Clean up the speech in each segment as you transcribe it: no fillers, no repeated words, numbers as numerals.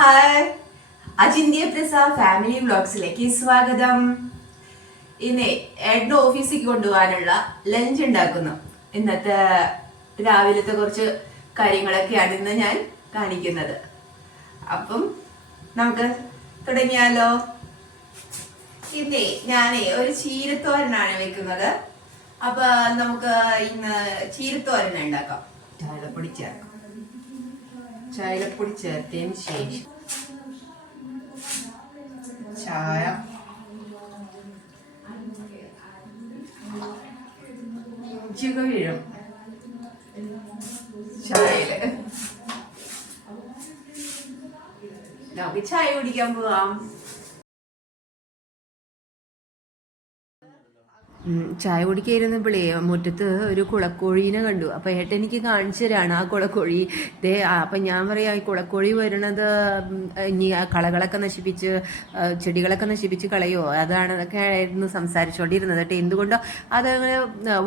Hi, അജിന്ത്യ Prasad family വ്ലോഗ്സിലേക്ക് സ്വാഗതം. ഇന്ന് ഏട്ടൻ്റെ ഓഫീസിൽ കൊണ്ടുപോകാനുള്ള ലഞ്ച് ഉണ്ടാക്കുന്നു. ഇന്നത്തെ രാവിലത്തെ കുറച്ച് കാര്യങ്ങളൊക്കെയാണ് ഇന്ന് ഞാൻ കാണിക്കുന്നത്. അപ്പം നമുക്ക് തുടങ്ങിയാലോ. ഇന്നേ ഞാനേ ഒരു ചീരത്തോരനാണ് വെക്കുന്നത്. അപ്പൊ നമുക്ക് ഇന്ന് ചീരത്തോരൻ ഉണ്ടാക്കാം. ചായപ്പൊടി ചേർക്കാം. ചായപ്പൊടി ചേർത്തതിന് ശേഷം ചായ ഇഞ്ചിയൊക്കെ വീഴും ചായയില്. നമുക്ക് ചായ കുടിക്കാൻ പോവാം. ചായ കുടിക്കായിരുന്നപ്പോഴേ മുറ്റത്ത് ഒരു കുളക്കോഴീനെ കണ്ടു. അപ്പോൾ ഏട്ടൻ എനിക്ക് കാണിച്ചു തരാണ് ആ കുളക്കോഴി. അപ്പം ഞാൻ പറയാം, ഈ കുളക്കോഴി വരുന്നത് ഇനി ആ കളകളൊക്കെ നശിപ്പിച്ച് ചെടികളൊക്കെ നശിപ്പിച്ച് കളയോ, അതൊക്കെ ആയിരുന്നു സംസാരിച്ചുകൊണ്ടിരുന്നത് കേട്ടോ. എന്തുകൊണ്ടോ അതങ്ങനെ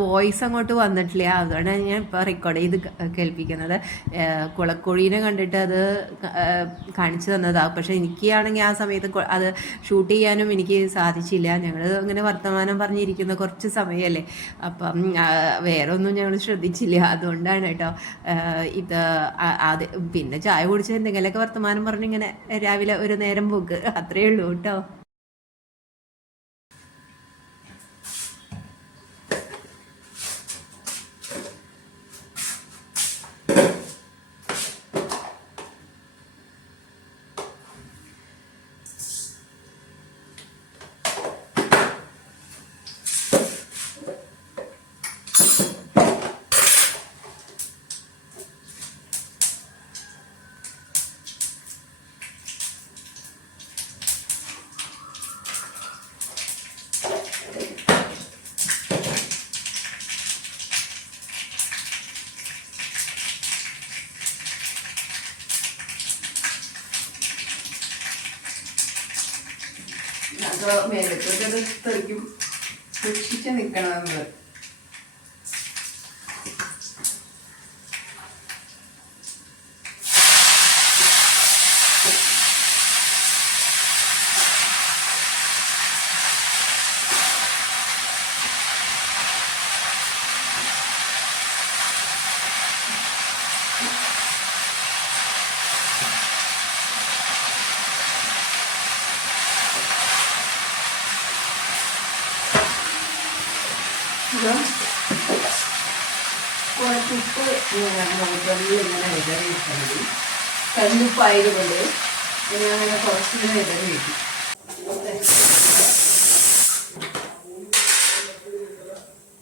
വോയിസ് അങ്ങോട്ട് വന്നിട്ടില്ല, അതാണ് ഞാൻ ഇപ്പോൾ റെക്കോർഡ് ചെയ്ത് കേൾപ്പിക്കുന്നത്. കുളക്കോഴീനെ കണ്ടിട്ട് അത് കാണിച്ചു തന്നതാണ്. പക്ഷേ എനിക്കാണെങ്കിൽ ആ സമയത്ത് അത് ഷൂട്ട് ചെയ്യാനും എനിക്ക് സാധിച്ചില്ല. ഞങ്ങൾ അങ്ങനെ വർത്തമാനം പറഞ്ഞിരിക്കുന്ന കുറച്ച് സമയമല്ലേ, അപ്പം വേറെ ഒന്നും ഞങ്ങൾ ശ്രദ്ധിച്ചില്ല. അതുകൊണ്ടാണ് കേട്ടോ ഇത്. അത് പിന്നെ ചായ കുടിച്ച് എന്തെങ്കിലുമൊക്കെ വർത്തമാനം പറഞ്ഞിങ്ങനെ രാവിലെ ഒരു നേരം പോക്ക്, അത്രയേ ഉള്ളൂ കേട്ടോ. മേലത്തോട്ടത് തെറിക്കും, സൂക്ഷിച്ച് നിൽക്കണം നമ്മൾ. കുറച്ചുപ്പ് ഇങ്ങനെ വിതറി ഇട്ടാൽ മതി. കല്ലുപ്പായതുകൊണ്ട് അങ്ങനെ കുറച്ചിങ്ങനെ വിതറി വെക്കും.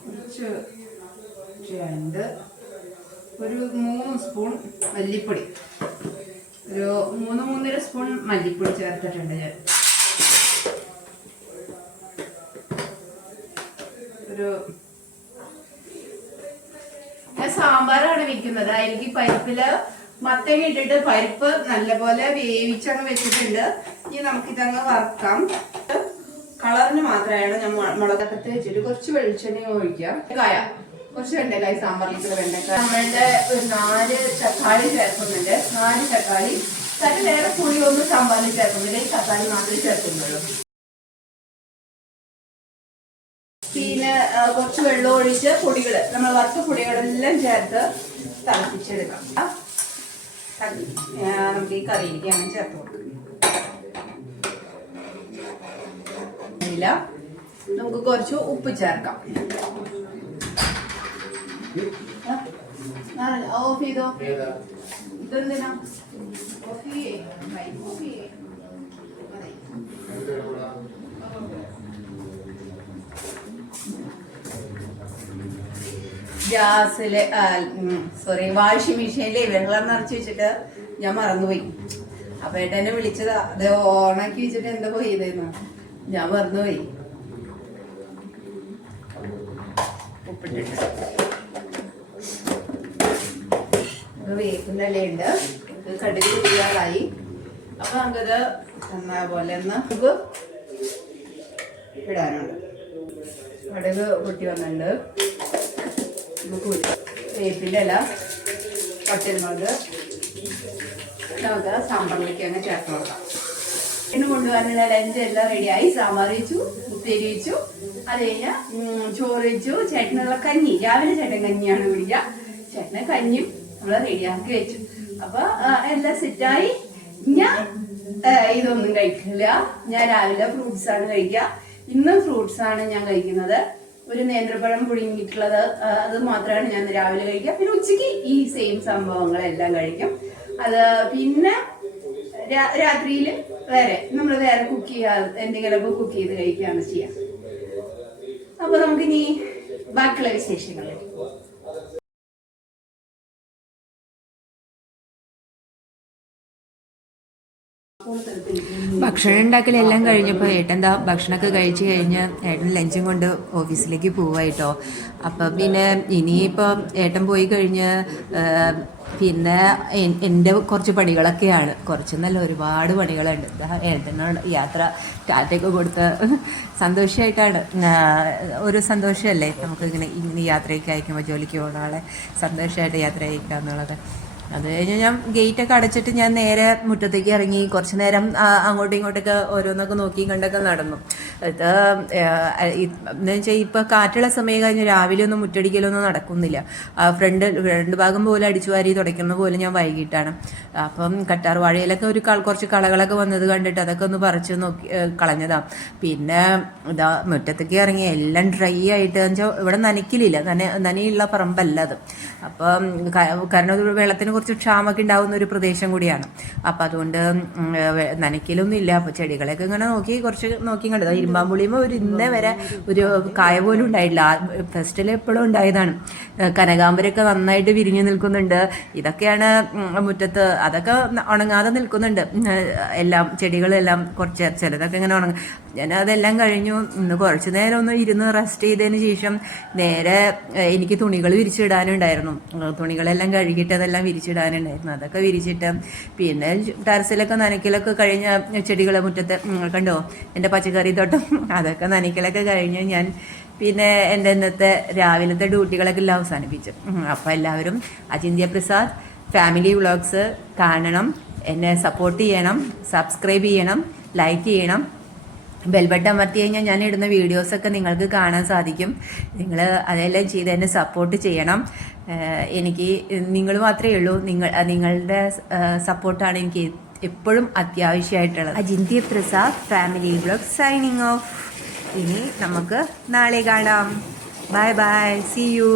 കുറച്ച് ഒരു 3 സ്പൂൺ മല്ലിപ്പൊടി, ഒരു 3-3.5 സ്പൂൺ മല്ലിപ്പൊടി ചേർത്തിട്ടുണ്ട് ഞാൻ. ഞാൻ സാമ്പാറാണ് വെക്കുന്നത്. അതിലേക്ക് പരിപ്പില് മത്തങ്ങ ഇട്ടിട്ട് പരിപ്പ് നല്ലപോലെ വേവിച്ചങ്ങ് വെച്ചിട്ടുണ്ട്. ഇനി നമുക്കിതങ്ങ് വറുക്കാം. കളറിന് മാത്രമാണ് ഞാൻ മുളകത്ത് വെച്ചിട്ട് കുറച്ച് വെളിച്ചെണ്ണ ഒഴിക്കാം. കുറച്ച് വെണ്ടക്കായ, സാമ്പാറിലേക്ക് വെണ്ടക്കായ. നമ്മളുടെ ഒരു 4 തക്കാളി ചേർക്കുന്നുണ്ട്. 4 തക്കാളി. തന്നെ വേറെ പുളിയൊന്നും സാമ്പാറിൽ ചേർക്കുന്നില്ല, ഈ തക്കാളി മാത്രമേ ചേർക്കുന്നുള്ളൂ. പിന്നെ കുറച്ച് വെള്ളം ഒഴിച്ച് പൊടികൾ, നമ്മൾ വറുത്ത പൊടികളെല്ലാം ചേർത്ത് തിളപ്പിച്ചെടുക്കാം. നമുക്ക് ഈ കറിയിലേക്കാണ് ചേർത്ത് കൊടുക്കുന്നത്. നമുക്ക് കുറച്ച് ഉപ്പ് ചേർക്കാം. ഓഫ് ചെയ്തോ, ഇതെന്തിനാ ഓഫ് ചെയ്യേ? ഗ്യാസില് വാഷിംഗ് മെഷീനില് വെള്ളം നിറച്ച് വെച്ചിട്ട് ഞാൻ മറന്നുപോയി. അപ്പൊ ഏട്ടനെ വിളിച്ചതാ, അത് ഓണാക്കി വെച്ചിട്ട് എന്താ പോയതെന്ന് ഞാൻ മറന്നുപോയി. ഉപ്പിട്ടിട്ട് വേപ്പിൻ്റെ ഇലയുണ്ട്, കടുക് പൊട്ടിയാറായി. അപ്പൊ നമുക്കത് എന്ന പോലെ നമുക്ക് ഇടാനുണ്ട്. കടുക് പൊട്ടി വന്നിട്ടുണ്ട്. നമുക്ക് വേപ്പിൻ്റെ ഇല, പച്ചമുളക്, നമുക്ക് സാമ്പാറിലേക്ക് അങ്ങ് ചേർത്ത് കൊടുക്കാം. എണ്ണ കൊണ്ടുപോകാനുള്ള ലഞ്ച് എല്ലാം റെഡിയായി. സാമ്പാർ വെച്ചു, ഉപ്പേരി വെച്ചു, അത് കഴിഞ്ഞാൽ ചോറ് വെച്ചു. ചേട്ടനുള്ള കഞ്ഞി, രാവിലെ ചേട്ടൻ കഞ്ഞിയാണ് കുടിക്കുക. ചേട്ടന് കഞ്ഞിയും നമ്മൾ റെഡിയാക്കി വെച്ചു. അപ്പൊ എല്ലാം സെറ്റായി. ഞാൻ ഇതൊന്നും കഴിക്കില്ല. ഞാൻ രാവിലെ ഫ്രൂട്ട്സ് ആണ് കഴിക്കുക. ഇന്നും ഫ്രൂട്ട്സ് ആണ് ഞാൻ കഴിക്കുന്നത്. ഒരു നേന്ത്രപ്പഴം പുഴുങ്ങിയിട്ടുള്ളത്, അത് മാത്രമാണ് ഞാൻ രാവിലെ കഴിക്കുക. പിന്നെ ഉച്ചയ്ക്ക് ഈ സെയിം സംഭവങ്ങളെല്ലാം കഴിക്കും. അത് പിന്നെ രാത്രിയിൽ നമ്മൾ വേറെ കുക്ക് ചെയ്യാ, എന്തെങ്കിലുമൊക്കെ കുക്ക് ചെയ്ത് കഴിക്കുകയാണ് ചെയ്യാം. അപ്പൊ നമുക്കിനി ബാക്കിയുള്ള വിശേഷങ്ങളിലേക്ക് പോവാം. ഭക്ഷണം ഉണ്ടാക്കലെല്ലാം കഴിഞ്ഞപ്പോൾ ഏട്ടൻ ഭക്ഷണമൊക്കെ കഴിച്ച് കഴിഞ്ഞ് ഏട്ടൻ ലഞ്ചും കൊണ്ട് ഓഫീസിലേക്ക് പോവായിട്ടോ. അപ്പം പിന്നെ ഇനിയിപ്പോൾ ഏട്ടൻ പോയി കഴിഞ്ഞ് പിന്നെ എൻ്റെ കുറച്ച് പണികളൊക്കെയാണ്. കുറച്ചെന്നല്ല, ഒരുപാട് പണികളുണ്ട്. ഏട്ടനോട് യാത്ര ടാറ്റയൊക്കെ കൊടുത്ത് സന്തോഷമായിട്ടാണ്. ഒരു സന്തോഷമല്ലേ നമുക്കിങ്ങനെ യാത്രയൊക്കെ അയക്കുമ്പോൾ, ജോലിക്ക് പോകുന്ന ആളെ സന്തോഷമായിട്ട് യാത്ര അയക്കുക എന്നുള്ളത്. അത് കഴിഞ്ഞ് ഞാൻ ഗേറ്റൊക്കെ അടച്ചിട്ട് ഞാൻ നേരെ മുറ്റത്തേക്ക് ഇറങ്ങി. കുറച്ച് നേരം അങ്ങോട്ടും ഇങ്ങോട്ടൊക്കെ ഓരോന്നൊക്കെ നോക്കി കണ്ടൊക്കെ നടന്നു. ഇത് എന്ന് വെച്ചാൽ ഇപ്പം കാറ്റുള്ള സമയം കഴിഞ്ഞ് രാവിലെ ഒന്നും മുറ്റടിക്കലൊന്നും നടക്കുന്നില്ല. ഫ്രണ്ട് ഭാഗം പോലെ അടിച്ചു വാരി തുടയ്ക്കുന്ന പോലെ ഞാൻ വൈകിട്ടാണ്. അപ്പം കറ്റാർ വാഴയിലൊക്കെ കുറച്ച് കളകളൊക്കെ വന്നത് കണ്ടിട്ട് അതൊക്കെ ഒന്ന് പറിച്ച് നോക്കി കളഞ്ഞതാണ്. പിന്നെ ഇതാ മുറ്റത്തേക്ക് ഇറങ്ങി എല്ലാം ഡ്രൈ ആയിട്ട് വെച്ചാൽ ഇവിടെ നനയ്ക്കലില്ല, നനയുള്ള പറമ്പല്ല അത്. അപ്പം കാരണം വെള്ളത്തിന് കുറച്ച് ക്ഷാമൊക്കെ ഉണ്ടാകുന്ന ഒരു പ്രദേശം കൂടിയാണ്. അപ്പം അതുകൊണ്ട് നനയ്ക്കലൊന്നും ഇല്ല. അപ്പോൾ ചെടികളൊക്കെ ഇങ്ങനെ കുറച്ച് നോക്കി കണ്ടത്. ഇരുമ്പാമ്പുളിയുമ്പോൾ ഇന്നേ വരെ ഒരു കായ പോലും ഉണ്ടായിട്ടില്ല. ഫസ്റ്റിൽ എപ്പോഴും ഉണ്ടായതാണ്. കനകാമ്പരൊക്കെ നന്നായിട്ട് വിരിഞ്ഞു നിൽക്കുന്നുണ്ട്. ഇതൊക്കെയാണ് മുറ്റത്ത്, അതൊക്കെ ഉണങ്ങാതെ നിൽക്കുന്നുണ്ട്. എല്ലാം ചെടികളെല്ലാം കുറച്ച് ചിലതൊക്കെ ഇങ്ങനെ ഉണങ്ങും. ഞാൻ അതെല്ലാം കഴിഞ്ഞു. ഇന്ന് കുറച്ച് നേരം ഒന്ന് ഇരുന്ന് റെസ്റ്റ് ചെയ്തതിന് ശേഷം നേരെ എനിക്ക് തുണികൾ വിരിച്ചിടാനുണ്ടായിരുന്നു. തുണികളെല്ലാം കഴുകിയിട്ട് അതെല്ലാം വിരിച്ചിടാനുണ്ടായിരുന്നു. അതൊക്കെ വിരിച്ചിട്ട് പിന്നെ ടെറസിലൊക്കെ നനയ്ക്കലൊക്കെ കഴിഞ്ഞ ചെടികളെ മുറ്റത്ത് കണ്ടോ എൻ്റെ പച്ചക്കറി തോട്ടം, അതൊക്കെ നനയ്ക്കലൊക്കെ കഴിഞ്ഞ് ഞാൻ പിന്നെ എൻ്റെ ഇന്നത്തെ രാവിലത്തെ ഡ്യൂട്ടികളൊക്കെ എല്ലാം അവസാനിപ്പിച്ചു. അപ്പോൾ എല്ലാവരും അജിന്ത്യ പ്രസാദ് ഫാമിലി വ്ളോഗ്സ് കാണണം, എന്നെ സപ്പോർട്ട് ചെയ്യണം, സബ്സ്ക്രൈബ് ചെയ്യണം, ലൈക്ക് ചെയ്യണം. ബെൽബട്ടൺ അമർത്തി കഴിഞ്ഞാൽ ഞാൻ ഇടുന്ന വീഡിയോസൊക്കെ നിങ്ങൾക്ക് കാണാൻ സാധിക്കും. നിങ്ങൾ അതെല്ലാം ചെയ്ത് എന്നെ സപ്പോർട്ട് ചെയ്യണം. എനിക്ക് നിങ്ങൾ മാത്രമേ ഉള്ളൂ, നിങ്ങളുടെ സപ്പോർട്ടാണ് എനിക്ക് എപ്പോഴും അത്യാവശ്യമായിട്ടുള്ളത്. Ajinthya Prasad family vlog signing off. ഇനി നമുക്ക് നാളെ കാണാം. Bye bye, see U.